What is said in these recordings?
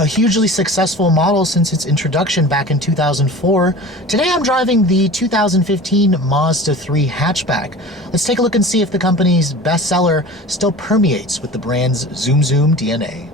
a hugely successful model since its introduction back in 2004. Today I'm driving the 2015 Mazda 3 hatchback. Let's take a look and see if the company's bestseller still permeates with the brand's Zoom Zoom DNA.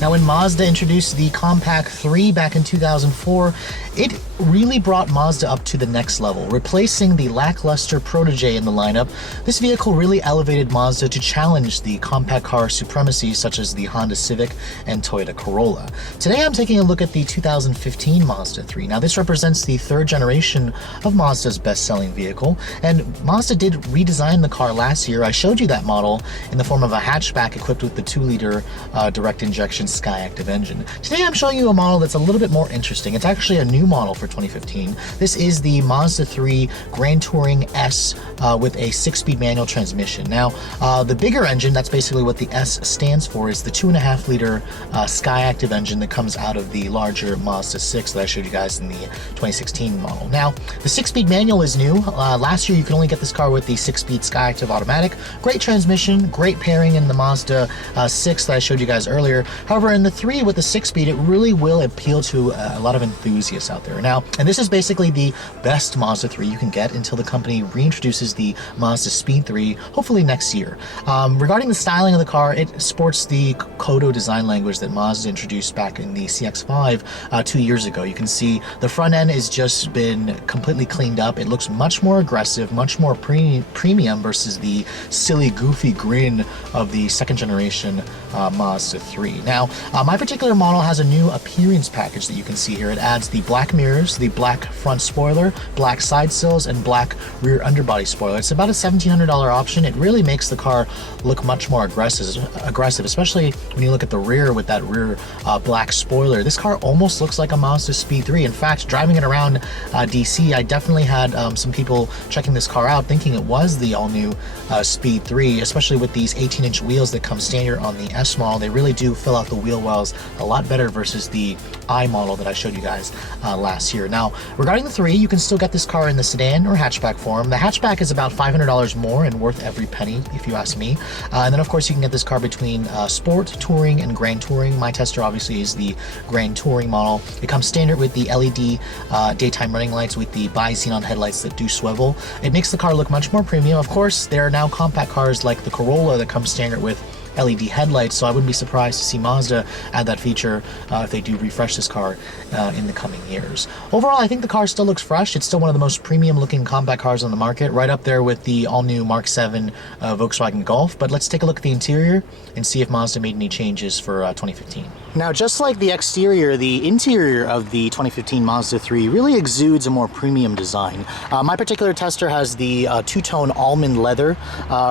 Now, when Mazda introduced the Compact 3 back in 2004, it really brought Mazda up to the next level. Replacing the lackluster protege in the lineup, this vehicle really elevated Mazda to challenge the compact car supremacy such as the Honda Civic and Toyota Corolla. Today I'm taking a look at the 2015 Mazda 3. Now, this represents the third generation of Mazda's best-selling vehicle, and Mazda did redesign the car last year. I showed you that model in the form of a hatchback equipped with the 2-liter direct injection SkyActiv engine. Today I'm showing you a model that's a little bit more interesting. It's actually a new model for 2015. This is the Mazda 3 Grand Touring S with a 6-speed manual transmission. Now, the bigger engine, that's basically what the S stands for, is the 2.5-liter SkyActiv engine that comes out of the larger Mazda 6 that I showed you guys in the 2016 model. Now, the 6-speed manual is new. Last year you could only get this car with the 6-speed SkyActiv automatic. Great transmission, great pairing in the Mazda 6 that I showed you guys earlier. However, in the 3 with the 6-speed, it really will appeal to a lot of enthusiasts out there. Now, and this is basically the best Mazda 3 you can get until the company reintroduces the Mazda Speed 3, hopefully next year. Regarding the styling of the car, it sports the Kodo design language that Mazda introduced back in the CX-5 2 years ago. You can see the front end has just been completely cleaned up. It looks much more aggressive, much more premium versus the silly, goofy grin of the second generation Mazda 3. Now, my particular model has a new appearance package that you can see here. It adds the black mirrors, the black front spoiler, black side sills, and black rear underbody spoiler. It's about a $1,700 option. It really makes the car look much more aggressive, especially when you look at the rear with that rear black spoiler. This car almost looks like a Mazda Speed 3. In fact, driving it around DC, I definitely had some people checking this car out thinking it was the all-new Speed 3, especially with these 18-inch wheels that come standard on the S model. They really do fill out the wheel wells a lot better versus the I model that I showed you guys last year. Now, regarding the 3, you can still get this car in the sedan or hatchback form. The hatchback is about $500 more and worth every penny, if you ask me. And then, of course, you can get this car between Sport, Touring, and Grand Touring. My tester, obviously, is the Grand Touring model. It comes standard with the LED daytime running lights with the bi-xenon headlights that do swivel. It makes the car look much more premium. Of course, there are now compact cars like the Corolla that come standard with LED headlights, so I wouldn't be surprised to see Mazda add that feature if they do refresh this car in the coming years. Overall, I think the car still looks fresh. It's still one of the most premium looking compact cars on the market, right up there with the all-new Mark 7 Volkswagen Golf. But let's take a look at the interior and see if Mazda made any changes for 2015. Now, just like the exterior, the interior of the 2015 Mazda 3 really exudes a more premium design. My particular tester has the two-tone almond leather,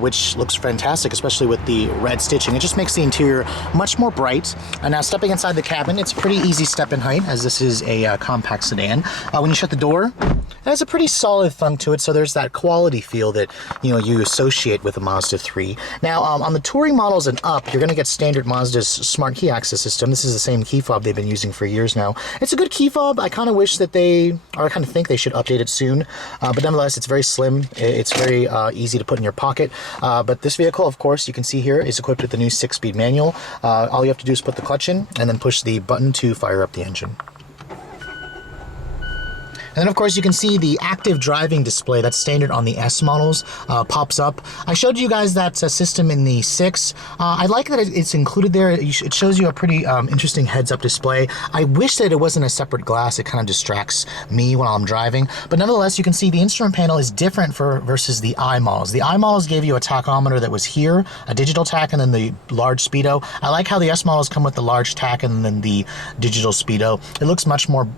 which looks fantastic, especially with the red stitching. It just makes the interior much more bright. And now, stepping inside the cabin, it's a pretty easy step in height, as this is a compact sedan. When you shut the door, it has a pretty solid thunk to it, so there's that quality feel that you associate with a Mazda 3. Now, on the touring models and up, you're going to get standard Mazda's smart key access system. This is the same key fob they've been using for years now. It's a good key fob. I kind of wish that I kind of think they should update it soon, but nonetheless, it's very slim. It's very easy to put in your pocket. But this vehicle, of course, you can see here, is equipped with the new 6-speed manual. All you have to do is put the clutch in and then push the button to fire up the engine. And then, of course, you can see the active driving display that's standard on the S models pops up. I showed you guys that system in the 6. I like that it's included there. It shows you a pretty interesting heads-up display. I wish that it wasn't a separate glass. It kind of distracts me while I'm driving. But nonetheless, you can see the instrument panel is different versus the I models. The I models gave you a tachometer that was here, a digital tach, and then the large speedo. I like how the S models come with the large tach and then the digital speedo. It looks much more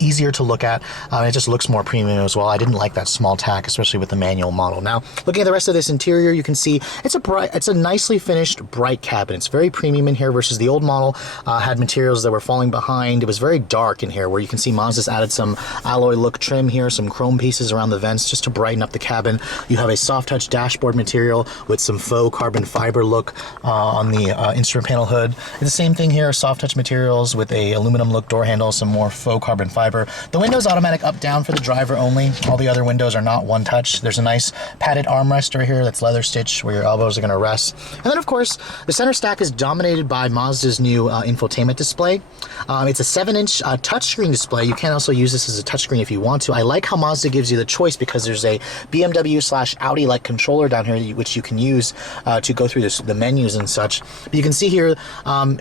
easier to look at. It just looks more premium as well. I didn't like that small tack, especially with the manual model. Now, looking at the rest of this interior, you can see it's a nicely finished, bright cabin. It's very premium in here versus the old model. Had materials that were falling behind. It was very dark in here, where you can see Mazda's added some alloy look trim here, some chrome pieces around the vents just to brighten up the cabin. You have a soft touch dashboard material with some faux carbon fiber look on the instrument panel hood. It's the same thing here, soft touch materials with a aluminum look door handle, some more faux carbon fiber. The window's automatic up down for the driver only. All the other windows are not one touch. There's a nice padded armrest right here that's leather stitched where your elbows are going to rest. And then of course the center stack is dominated by Mazda's new infotainment display. It's a 7-inch touchscreen display. You can also use this as a touchscreen if you want to. I like how Mazda gives you the choice because there's a BMW/Audi like controller down here which you can use to go through the menus and such. But you can see here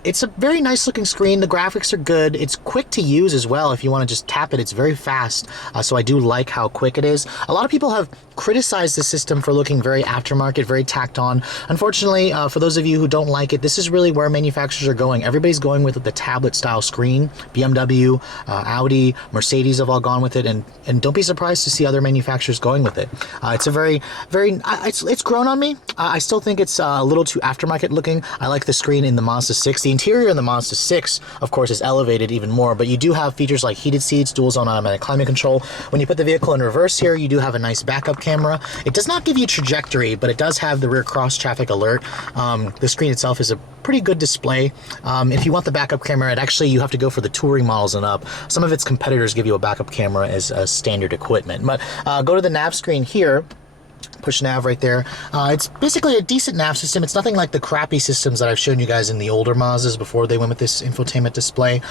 it's a very nice looking screen. The graphics are good. It's quick to use as well. If you want to just tap it, it's very fast, so I do like how quick it is. A lot of people have criticized the system for looking very aftermarket, very tacked on. Unfortunately, for those of you who don't like it, this is really where manufacturers are going. Everybody's going with the tablet style screen. BMW, Audi, Mercedes have all gone with it, and don't be surprised to see other manufacturers going with it. It's a very it's grown on me. I still think it's a little too aftermarket looking. I like the screen in the Mazda 6. The interior in the Mazda 6 of course is elevated even more, but you do have features like heated seats, dual zone automatic climate control. When you put the vehicle in reverse here, you do have a nice backup camera. It does not give you trajectory, but it does have the rear cross traffic alert. The screen itself is a pretty good display. If you want the backup camera, you have to go for the touring models and up. Some of its competitors give you a backup camera as standard equipment. But go to the nav screen here. Push nav right there. It's basically a decent nav system. It's nothing like the crappy systems that I've shown you guys in the older Mazdas before they went with this infotainment display,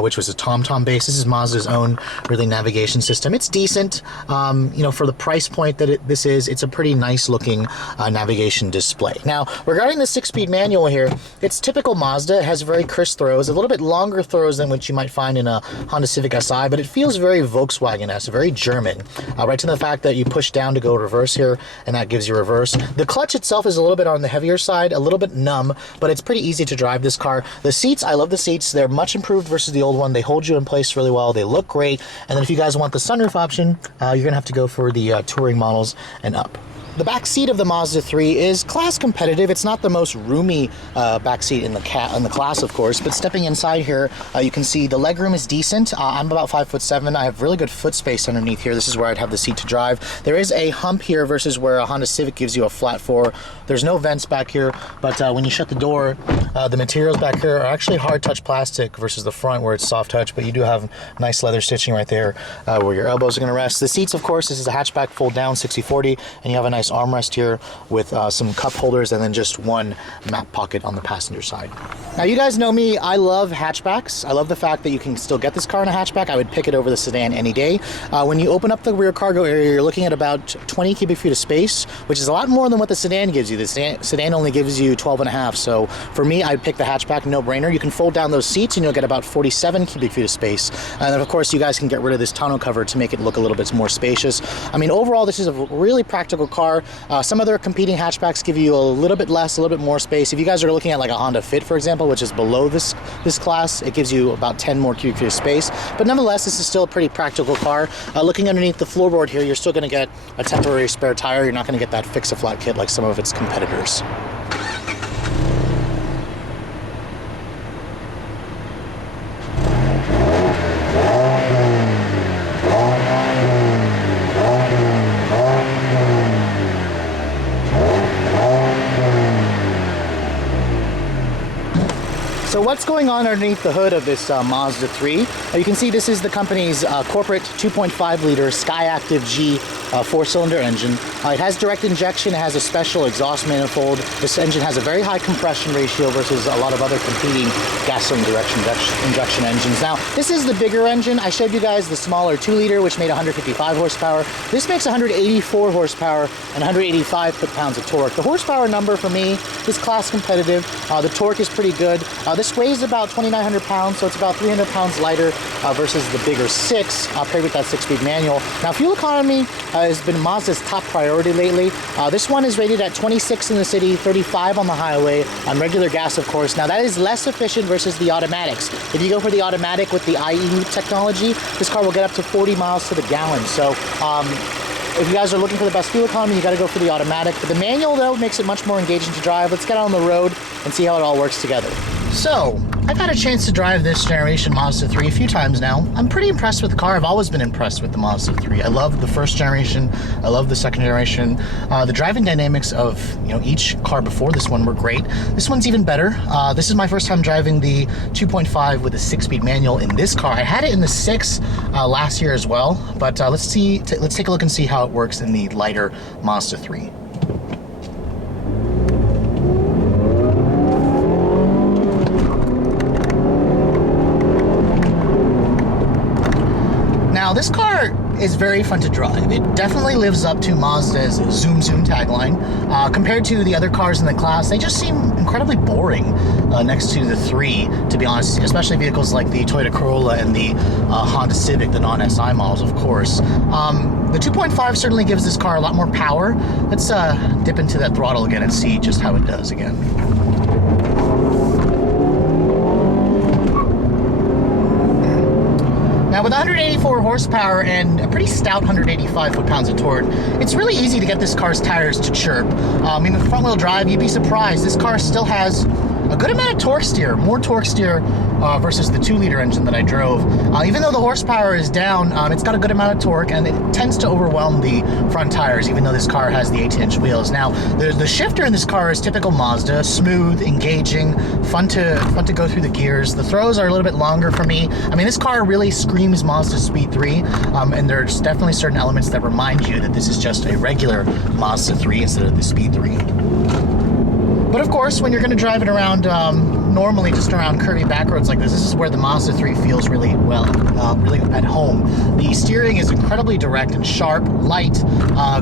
which was a TomTom base. This is Mazda's own really navigation system. It's decent. You know, for the price point that this is, it's a pretty nice looking navigation display. Now, regarding the 6-speed manual here, it's typical Mazda. It has very crisp throws, a little bit longer throws than what you might find in a Honda Civic Si, but it feels very Volkswagen-esque, very German. Right to the fact that you push down to go reverse here, and that gives you reverse. The clutch itself is a little bit on the heavier side, a little bit numb, but it's pretty easy to drive this car. The seats, I love the seats. They're much improved versus the old one. They hold you in place really well. They look great. And then if you guys want the sunroof option, you're gonna have to go for the touring models and up. The back seat of the Mazda 3 is class competitive. It's not the most roomy back seat in the class, of course, but stepping inside here, you can see the legroom is decent. I'm about 5'7". I have really good foot space underneath here. This is where I'd have the seat to drive. There is a hump here versus where a Honda Civic gives you a flat floor. There's no vents back here, but when you shut the door, the materials back here are actually hard touch plastic versus the front where it's soft touch, but you do have nice leather stitching right there where your elbows are gonna rest. The seats, of course, this is a hatchback fold down 60/40, and you have a nice armrest here with some cup holders and then just one map pocket on the passenger side. Now, you guys know me, I love hatchbacks. I love the fact that you can still get this car in a hatchback. I would pick it over the sedan any day. When you open up the rear cargo area, you're looking at about 20 cubic feet of space, which is a lot more than what the sedan gives you. The sedan only gives you 12.5, so for me, I'd pick the hatchback, no brainer. You can fold down those seats and you'll get about 47 cubic feet of space. And then of course, you guys can get rid of this tonneau cover to make it look a little bit more spacious. I mean, overall, this is a really practical car. Some other competing hatchbacks give you a little bit less, a little bit more space. If you guys are looking at like a Honda Fit, for example, which is below this class, it gives you about 10 more cubic feet of space. But nonetheless, this is still a pretty practical car. Looking underneath the floorboard here, you're still going to get a temporary spare tire. You're not going to get that fix-a-flat kit like some of its competitors. So what's going on underneath the hood of this Mazda 3? You can see this is the company's corporate 2.5 liter SkyActiv-G 4-cylinder engine. It has direct injection, it has a special exhaust manifold. This engine has a very high compression ratio versus a lot of other competing gasoline direct injection engines. Now, this is the bigger engine. I showed you guys the smaller 2 liter, which made 155 horsepower. This makes 184 horsepower and 185 foot-pounds of torque. The horsepower number for me is class competitive. The torque is pretty good. This weighs about 2,900 pounds, so it's about 300 pounds lighter versus the bigger 6, paired with that 6-speed manual. Now, fuel economy, has been Mazda's top priority lately. This one is rated at 26 in the city, 35 on the highway, on regular gas, of course. Now, that is less efficient versus the automatics. If you go for the automatic with the IE technology, this car will get up to 40 miles to the gallon. So, if you guys are looking for the best fuel economy, you got to go for the automatic. But the manual, though, makes it much more engaging to drive. Let's get out on the road and see how it all works together. So, I've had a chance to drive this generation Mazda 3 a few times now. I'm pretty impressed with the car. I've always been impressed with the Mazda 3. I love the first generation. I love the second generation. The driving dynamics of each car before this one were great. This one's even better. This is my first time driving the 2.5 with a 6-speed manual in this car. I had it in the 6 last year as well, but let's take a look and see how it works in the lighter Mazda 3. Now, this car is very fun to drive. It definitely lives up to Mazda's Zoom Zoom tagline. Compared to the other cars in the class, they just seem incredibly boring next to the 3, to be honest, especially vehicles like the Toyota Corolla and the Honda Civic, the non-SI models, of course. The 2.5 certainly gives this car a lot more power. Let's dip into that throttle again and see just how it does again. Now, with 184 horsepower and a pretty stout 185 foot-pounds of torque, it's really easy to get this car's tires to chirp. In the front-wheel drive, you'd be surprised. This car still has a good amount of torque steer, more torque steer versus the 2-liter engine that I drove. Even though the horsepower is down, it's got a good amount of torque, and it tends to overwhelm the front tires, even though this car has the 18-inch wheels. Now, the shifter in this car is typical Mazda, smooth, engaging, fun to go through the gears. The throws are a little bit longer for me. I mean, this car really screams Mazda Speed 3, and there's definitely certain elements that remind you that this is just a regular Mazda 3 instead of the Speed 3. But of course, when you're going to drive it around, normally just around curvy back roads like this is where the Mazda 3 feels really well, really at home. The steering is incredibly direct and sharp, light,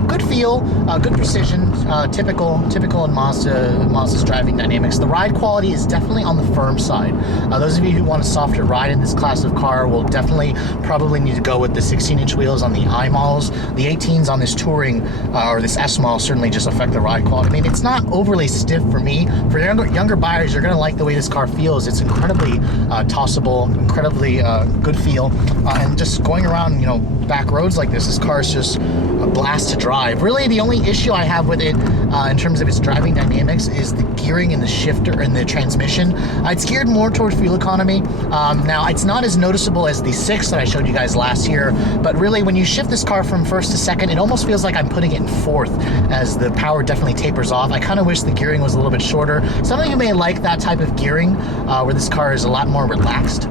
good feel, good precision, typical in Mazda's driving dynamics. The ride quality is definitely on the firm side. Those of you who want a softer ride in this class of car will definitely probably need to go with the 16-inch wheels on the I models. The 18s on this Touring or this S model certainly just affect the ride quality. I mean, it's not overly stiff for me. For younger buyers, you're going to like the way this car feels. It's incredibly tossable, incredibly good feel, and just going around, back roads like this car is just a blast to drive. Really, the only issue I have with it in terms of its driving dynamics is the gearing and the shifter and the transmission. It's geared more toward fuel economy. Now, it's not as noticeable as the 6 that I showed you guys last year, but really, when you shift this car from first to second, it almost feels like I'm putting it in fourth as the power definitely tapers off. I kind of wish the gearing was a little bit shorter. Some of you may like that type of gearing where this car is a lot more relaxed.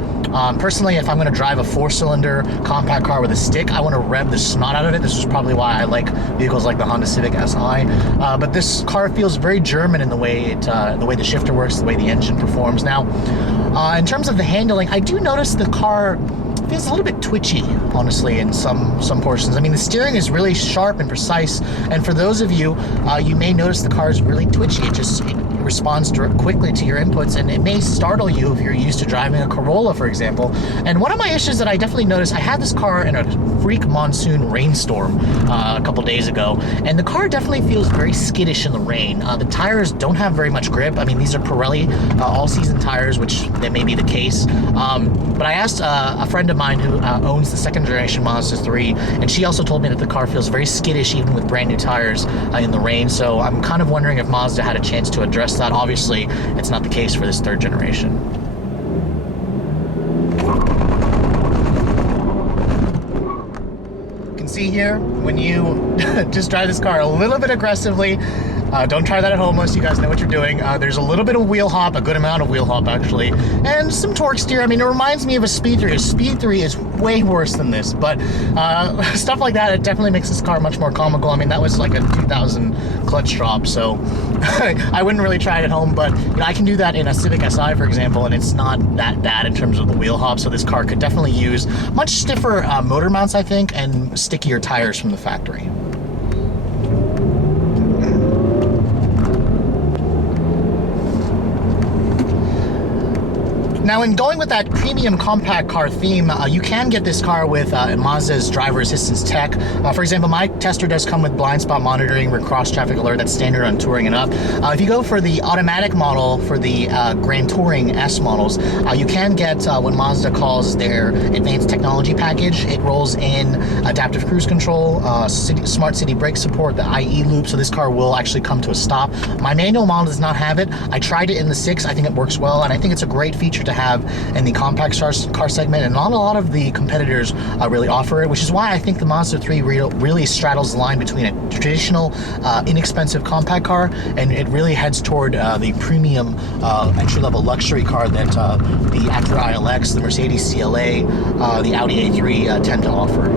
Personally, if I'm going to drive a 4-cylinder compact car with a stick, I want to rev the snot out of it. This is probably why I like vehicles like the Honda Civic Si. But this car feels very German in the way the shifter works, the way the engine performs. Now, in terms of the handling, I do notice the car feels a little bit twitchy, honestly, in some portions. I mean, the steering is really sharp and precise, and for those of you, you may notice the car is really twitchy. It responds quickly to your inputs, and it may startle you if you're used to driving a Corolla, for example. And one of my issues that I definitely noticed, I had this car in a freak monsoon rainstorm a couple days ago, and the car definitely feels very skittish in the rain. The tires don't have very much grip. I mean, these are Pirelli all-season tires, which that may be the case. But I asked a friend of mine who owns the second generation Mazda 3, and she also told me that the car feels very skittish even with brand new tires in the rain. So I'm kind of wondering if Mazda had a chance to address that. Obviously, it's not the case for this third generation. You can see here, when you just drive this car a little bit aggressively, don't try that at home unless you guys know what you're doing. There's a little bit of wheel hop, a good amount of wheel hop actually, and some torque steer. I mean, it reminds me of a Speed 3. A Speed 3 is way worse than this, but stuff like that, it definitely makes this car much more comical. I mean, that was like a 2000 clutch drop, so I wouldn't really try it at home, but I can do that in a Civic Si, for example, and it's not that bad in terms of the wheel hop, so this car could definitely use much stiffer motor mounts, I think, and stickier tires from the factory. Now, in going with that premium compact car theme, you can get this car with Mazda's driver assistance tech. For example, my tester does come with blind spot monitoring or cross traffic alert. That's standard on Touring and up. If you go for the automatic model for the Grand Touring S models, you can get what Mazda calls their advanced technology package. It rolls in adaptive cruise control, smart city brake support, the IE loop, so this car will actually come to a stop. My manual model does not have it. I tried it in the 6. I think it works well, and I think it's a great feature to have in the compact car segment, and not a lot of the competitors really offer it, which is why I think the Mazda 3 really straddles the line between a traditional inexpensive compact car, and it really heads toward the premium entry-level luxury car that the Acura ILX, the Mercedes CLA, the Audi A3 tend to offer.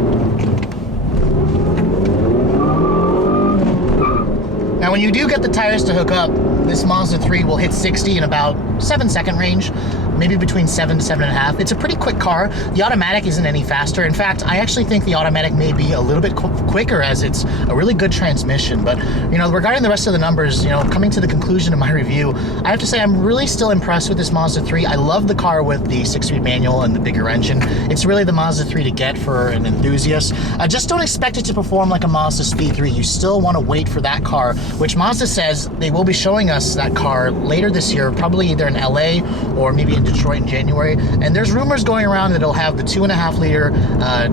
Now, when you do get the tires to hook up, this Mazda 3 will hit 60 in about 7-second range, maybe between 7 to 7.5. It's a pretty quick car. The automatic isn't any faster. In fact, I actually think the automatic may be a little bit quicker, as it's a really good transmission. But, you know, regarding the rest of the numbers, you know, coming to the conclusion of my review, I have to say I'm really still impressed with this Mazda 3. I love the car with the 6-speed manual and the bigger engine. It's really the Mazda 3 to get for an enthusiast. Just don't expect it to perform like a Mazda Speed 3. You still want to wait for that car, which Mazda says they will be showing us that car later this year, probably either in LA or maybe in Detroit in January. And there's rumors going around that it'll have the 2.5-liter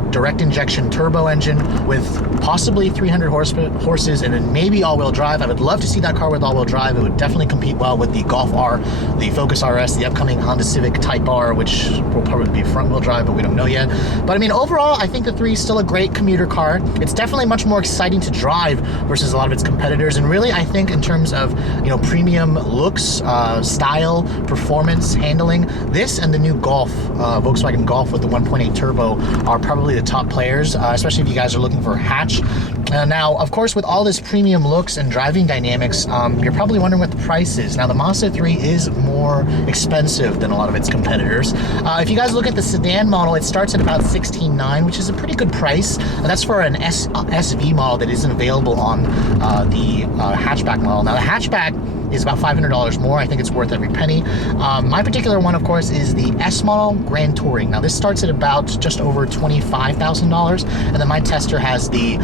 direct injection turbo engine with possibly 300 horses and then maybe all-wheel drive. I would love to see that car with all-wheel drive. It would definitely compete well with the Golf R, the Focus RS, the upcoming Honda Civic Type R, which will probably be front-wheel drive, but we don't know yet. But I mean, overall, I think the 3 is still a great commuter car. It's definitely much more exciting to drive versus a lot of its competitors. And really, I think in terms of, you know, premium looks, style, performance, handling, this and the new Golf, Volkswagen Golf with the 1.8 turbo are probably the top players, especially if you guys are looking for a hatch. Now, of course, with all this premium looks and driving dynamics, you're probably wondering what the price is. Now, the Mazda 3 is more expensive than a lot of its competitors. If you guys look at the sedan model, it starts at about $16,900, which is a pretty good price. That's for an SV model that isn't available on the hatchback model. Now, the hatchback is about $500 more. I think it's worth every penny. My particular one, of course, is the S model Grand Touring. Now, this starts at about just over $25,000, and then my tester has the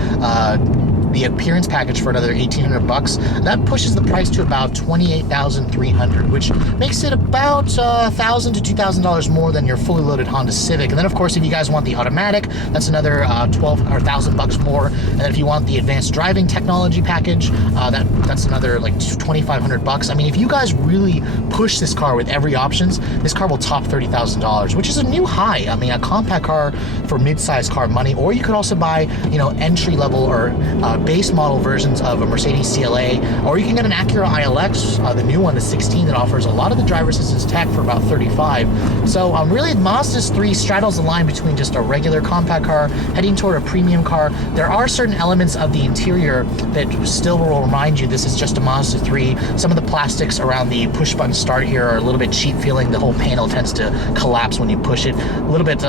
appearance package for another $1,800. That pushes the price to about $28,300, which makes it about $1,000 to $2,000 more than your fully loaded Honda Civic. And then, of course, if you guys want the automatic, that's another $1,200 or $1,000 more. And then if you want the advanced driving technology package, that's another like $2,500. I mean, if you guys really push this car with every options, this car will top $30,000, which is a new high. I mean, a compact car for mid-sized car money. Or you could also buy, you know, entry level or base model versions of a Mercedes CLA, or you can get an Acura ILX, the new one, the 16, that offers a lot of the driver assistance tech for about $35,000. So really, Mazda's 3 straddles the line between just a regular compact car heading toward a premium car. There are certain elements of the interior that still will remind you this is just a Mazda 3. Some of the plastics around the push button start here are a little bit cheap feeling. The whole panel tends to collapse when you push it. A little bit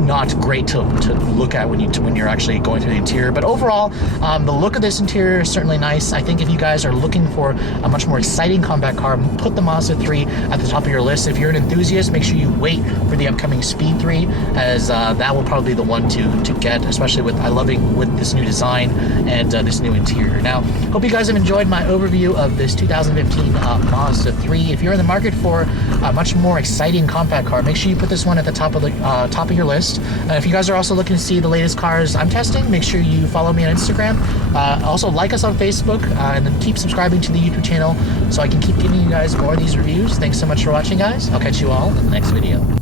not great to look at when you're actually going through the interior. But overall, the look of this interior is certainly nice. I think if you guys are looking for a much more exciting compact car, put the Mazda 3 at the top of your list. If you're an enthusiast, make sure you wait for the upcoming Speed 3, as that will probably be the one to get, especially with with this new design and this new interior. Now, hope you guys have enjoyed my overview of this 2015 Mazda 3. If you're in the market for a much more exciting compact car, make sure you put this one at the top of your list. If you guys are also looking to see the latest cars I'm testing, make sure you follow me on Instagram. Also, like us on Facebook, and then keep subscribing to the YouTube channel so I can keep giving you guys more of these reviews. Thanks so much for watching, guys. I'll catch you all in the next video.